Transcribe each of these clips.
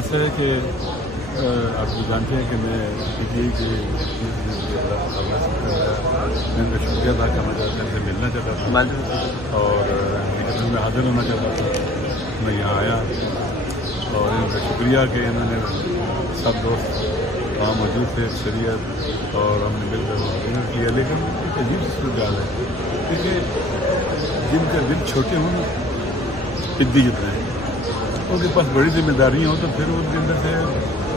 ایسا ہے کہ آپ جو جانتے ہیں کہ میں میں ان کا شکریہ ادا کرنا چاہتا ہوں، ان سے ملنا چاہتا تھا اور نکلنے میں حاضر ہونا چاہتا تھا۔ میں یہاں آیا اور ان کا شکریہ کہ انہوں نے سب دوست وہاں موجود تھے، اکثریت، اور ہم نے مل کر ڈنر کیا۔ لیکن ایک عجیب سی صورتحال ہے، کیونکہ جن کا دل چھوٹے ہوں ادی جتنے ہیں، ان کے پاس بڑی ذمہ داریاں ہوں تو پھر ان کے اندر سے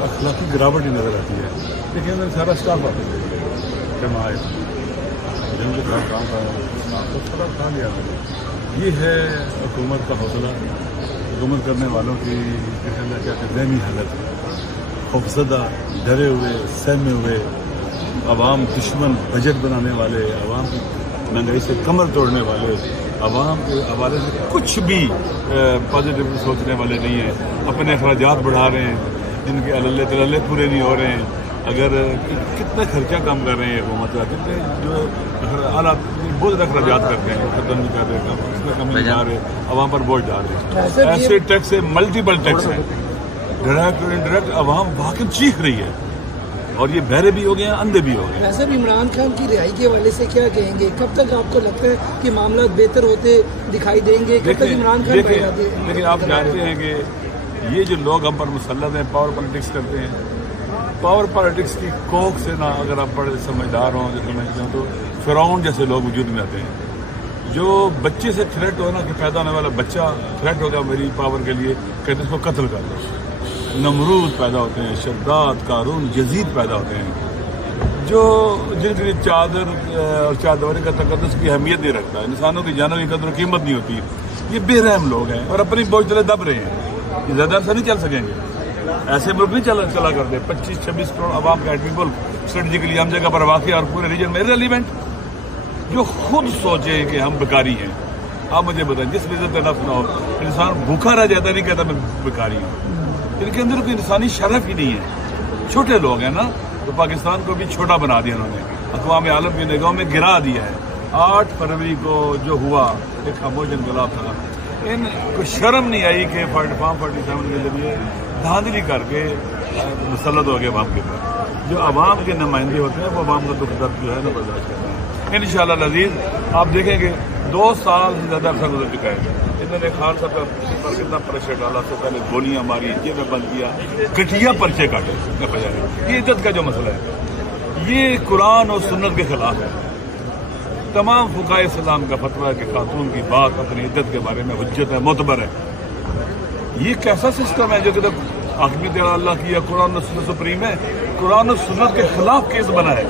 اخلاقی گراوٹ ہی نظر آتی ہے۔ لیکن اندر سارا اسٹاف آتا ہے جب آئے جن کے ساتھ کام کرا تو تھوڑا کھا لیا۔ یہ ہے حکومت کا حوصلہ، حکومت کرنے والوں کی کیا کہ ذہنی حالت، خوفزدہ، ڈرے ہوئے، سہمے ہوئے، عوام دشمن، بجٹ بنانے والے، عوام کی مہنگائی سے کمر توڑنے والے، عوام کے حوالے سے کچھ بھی پازیٹیو سوچنے والے نہیں ہیں، اپنے اخراجات بڑھا رہے ہیں جن کے عللے پورے نہیں ہو رہے ہیں۔ اگر کتنا خرچہ کم کر رہے ہیں حکومت کا، کتنے جو اعلیٰ بہت اخراجات کرتے ہیں، ختم نہیں کر رہے، اس میں کمی نہیں جا رہے، عوام پر بوجھ ڈال رہے ہیں۔ ایسے ٹیکس ہے، ملٹیپل ٹیکس ہیں، ڈائریکٹ اور انڈائریکٹ، عوام واقعی چیخ رہی ہے اور یہ بہرے بھی ہو گئے ہیں، اندھے بھی ہو گئے ہیں۔ ویسے بھی عمران خان کی رہائی کے حوالے سے کیا کہیں گے؟ کب تک آپ کو لگتا ہے کہ معاملات بہتر ہوتے دکھائی دیں گے؟ کب تک عمران خان لیکن آپ جانتے ہیں کہ یہ جو لوگ ہم پر مسلط ہیں، پاور پالیٹکس کرتے ہیں، پاور پالیٹکس کی کوکھ سے نہ اگر آپ بڑے سمجھدار ہوں، جو سمجھتے ہوں، تو فرعون جیسے لوگ وجود میں آتے ہیں۔ جو بچے سے تھریٹ ہو نا کہ پیدا ہونے والا بچہ تھریٹ ہوگا میری پاور کے لیے، کہتے ہیں اس کو قتل کر دو۔ نمرود پیدا ہوتے ہیں، شداد، قارون، یزید پیدا ہوتے ہیں، جو جن کے لیے چادر اور چادوری کا تقدس کی اہمیت نہیں رکھتا، انسانوں کی جانوں کی قدر و قیمت نہیں ہوتی۔ یہ بے رحم لوگ ہیں اور اپنی بوجھ تلے دب رہے ہیں، یہ زیادہ عرصہ نہیں چل سکیں گے۔ ایسے ملک نہیں چلا کرتے، 25-26 کروڑ عوام کا ایٹمی ملک، اسٹریٹجیکلی ہم جگہ پر واقع اور پورے ریجن میں ریلیونٹ، جو خود سوچے کہ ہم بیکاری ہیں۔ آپ مجھے بتائیں، جس عزت کا نفس نہ ہو، انسان بھوکا رہ جاتا نہیں کہتا میں بیکاری ہوں۔ ان کے اندر کوئی انسانی شرف ہی نہیں ہے، چھوٹے لوگ ہیں نا، تو پاکستان کو بھی چھوٹا بنا دیا انہوں نے، اقوام عالم کی نگاہوں میں گرا دیا ہے۔ 8 فروری کو جو ہوا ایک خاموش انقلاب تھا، ان کو شرم نہیں آئی کہ فارم 47 کے ذریعے دھاندلی کر کے مسلط ہو گئے عوام کے اوپر۔ جو عوام کے نمائندے ہوتے ہیں وہ عوام کا دکھ درد جو ہے نا برداشت کرتے ہیں۔ انشاءاللہ العزیز آپ دیکھیں گے 2 سال سے زیادہ عرصہ گزر چکا ہے، انہوں نے خان صاحب پر کتنا پریشر ڈالا، سے پہلے گولیاں ماری، جیب میں بند کیا، گٹھیا پرچے کاٹے۔ یہ عزت کا جو مسئلہ ہے، یہ قرآن اور سنت کے خلاف ہے۔ تمام فقہائے اسلام کا فتویٰ ہے کہ خاتون کی بات اپنی عزت کے بارے میں حجت ہے، معتبر ہے۔ یہ کیسا سسٹم ہے جو کہ حاکمیت اللہ کی یا قرآن و سنت سپریم ہے؟ قرآن و سنت کے خلاف کیس بنا ہے،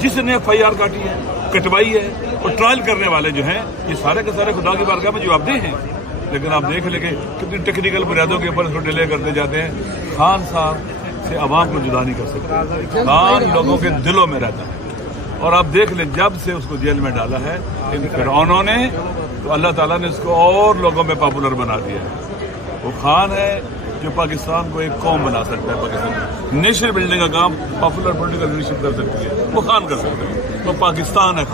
جس نے FIR کاٹی ہے، کٹوائی ہے، اور ٹرائل کرنے والے جو ہیں یہ سارے کے سارے خدا کی بارگاہ میں جواب دہ ہیں۔ لیکن آپ دیکھ لیں کہ کتنی ٹیکنیکل بنیادوں کے اوپر اس کو ڈیلے کرتے جاتے ہیں۔ خان صاحب سے عوام کو جدا نہیں کر سکتے، خان لوگوں کے دلوں میں رہتا ہے۔ اور آپ دیکھ لیں جب سے اس کو جیل میں ڈالا ہے ان فرعونوں نے، تو اللہ تعالیٰ نے اس کو اور لوگوں میں پاپولر بنا دیا ہے۔ وہ خان ہے جو پاکستان کو ایک قوم بنا سکتا ہے، پاکستان نیشن بلڈنگ کا کام پاپولر پولیٹیکل لیڈرشپ کر سکتی ہے، وہ خان کر سکتا ہے۔ تو پاکستان ہے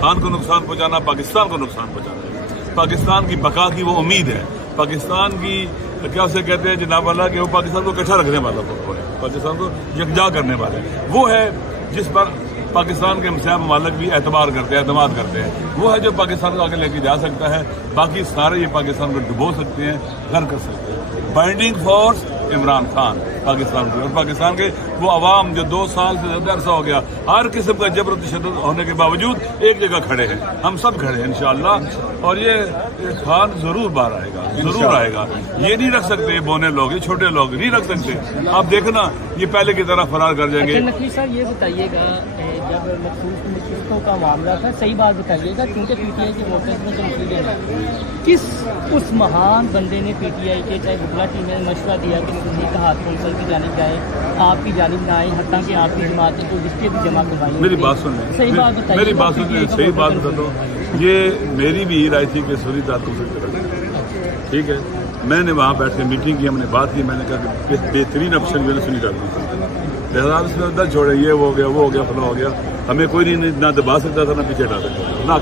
خان کو نقصان پہنچانا، پاکستان کو نقصان پہنچانا ہے۔ پاکستان کی بقا کی وہ امید ہے، پاکستان کی کیا اسے کہتے ہیں جناب اللہ کہ وہ پاکستان کو اکٹھا رکھنے والا ہے، پاکستان کو یکجا کرنے والا ہے۔ وہ ہے جس پر پاکستان کے مسیح ممالک بھی اعتماد کرتے ہیں، وہ ہے جو پاکستان کو آگے لے کے جا سکتا ہے۔ باقی سارے یہ پاکستان کو ڈبو سکتے ہیں، غرق کر سکتے ہیں۔ بائنڈنگ فورس عمران خان پاکستان کی، اور پاکستان کے وہ عوام جو 2 سال سے زیادہ عرصہ ہو گیا ہر قسم کا جبر و تشدد ہونے کے باوجود ایک جگہ کھڑے ہیں، ہم سب کھڑے ہیں انشاءاللہ۔ اور یہ خان ضرور باہر آئے گا، ضرور آئے گا۔ یہ نہیں رکھ سکتے، یہ بونے لوگ، یہ چھوٹے لوگ نہیں رکھ سکتے۔ آپ دیکھنا یہ پہلے کی طرح فرار کر جائیں گے۔ نقوی صاحب یہ بتائیے گا، جب مخصوص نشستوں کا معاملہ تھا، صحیح بات بتائیے گا کیونکہ PTI کے ووٹرز میں تمثیلیں ہیں، کس اس مہان بندے نے PTI کے چاہے بگلا ٹیم نے مشورہ دیا کہ سنی کا ہاتھ کونسل کی جانب جائے، آپ کی جانب نہ آئے، حتیٰ کہ آپ کی جماعت کو رشتے بھی جمع کروائیں؟ میری بات سن لیں، صحیح بات بتائیے، میری بات سن لیں، صحیح بات بتا دو۔ یہ میری بھی رائے تھی کہ سنی تعطل سے کریں، ٹھیک ہے۔ میں نے وہاں بیٹھ کے میٹنگ کی، ہم نے بات کی، میں نے کہا کہ بہترین آپشن جو ہے سنی تعطل سے، لہٰذا اس میں چھوڑے، یہ ہو گیا، وہ ہو گیا، فلاں ہو گیا، ہمیں کوئی نہیں نہ دبا سکتا تھا نہ پیچھے ہٹا سکتا تھا، نہ